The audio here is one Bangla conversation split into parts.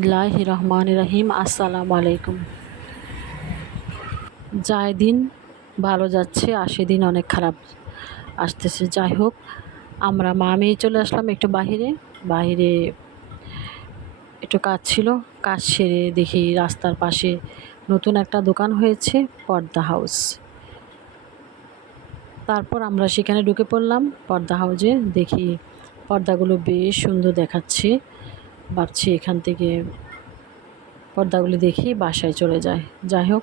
ইল্লাহ রহমান রহিম আসসালামু আলাইকুম যায় দিন ভালো যাচ্ছে আসে দিন অনেক খারাপ আসতেছে। যাই হোক, আমরা মা মেয়ে চলে আসলাম একটু বাহিরে। বাহিরে একটু কাজ ছিল, কাজ সেরে দেখি রাস্তার পাশে নতুন একটা দোকান হয়েছে, পর্দা হাউস। তারপর আমরা সেখানে ঢুকে পড়লাম, পর্দা হাউজে দেখি পর্দাগুলো বেশ সুন্দর দেখাচ্ছে। ভাবছি এখান থেকে। পর্দাগুলি দেখি, বাসায় চলে যায়। যাই হোক,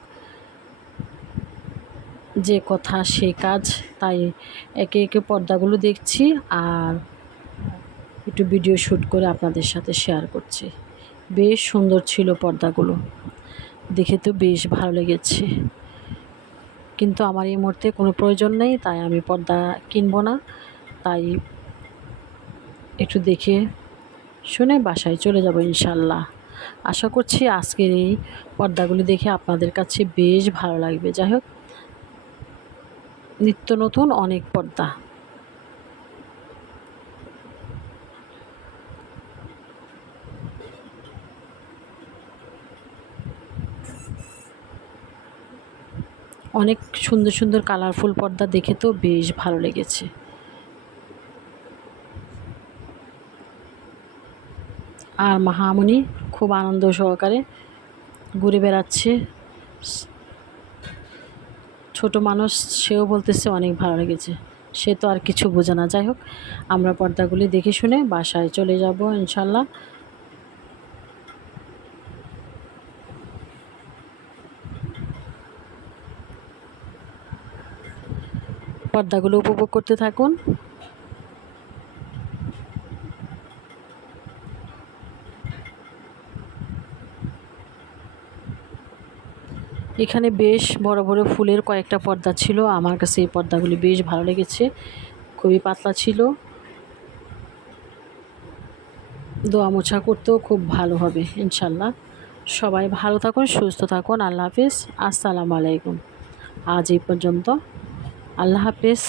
যে কথা, সে কাজ, তাই একে একে পর্দাগুলো দেখছি আর একটু ভিডিও শ্যুট করে আপনাদের সাথে শেয়ার করছি। বেশ সুন্দর ছিল পর্দাগুলো। দেখে তো বেশ ভালো লেগেছে। কিন্তু আমার এই মুহূর্তে কোনো প্রয়োজন নেই, তাই আমি পর্দা কিনবো না। তাই একটু দেখে শুনে বাসায় চলে যাব ইনশাল্লাহ। আশা করছি আজকের এই পর্দাগুলি দেখে আপনাদের কাছে বেশ ভালো লাগবে। যাই হোক, নিত্য নতুন অনেক পর্দা। অনেক সুন্দর সুন্দর কালারফুল পর্দা দেখে তো বেশ ভালো লেগেছে। আর মাহামণি খুব আনন্দ সহকারে ঘুরে বেড়াচ্ছে। ছোট মানুষ, সেও বলতেছে অনেক ভালো লেগেছে। সে তো আর কিছু বোঝে না। যাই হোক, আমরা পর্দাগুলি দেখে শুনে বাসায় চলে যাব ইনশাল্লাহ পর্দাগুলো উপভোগ করতে থাকুন। এখানে বেশ বড় বড় ফুলের কয়েকটা পর্দা ছিল। আমার কাছে এই পর্দাগুলি বেশ ভালো লেগেছে। খুবই পাতলা ছিল। দোয়া মোছা করতেও খুব ভালো হবে, ইনশাল্লাহ। সবাই ভালো থাকুন, সুস্থ থাকুন। আল্লাহ হাফিজ। আসসালামু আলাইকুম। আজ এই পর্যন্ত। আল্লাহ হাফিজ।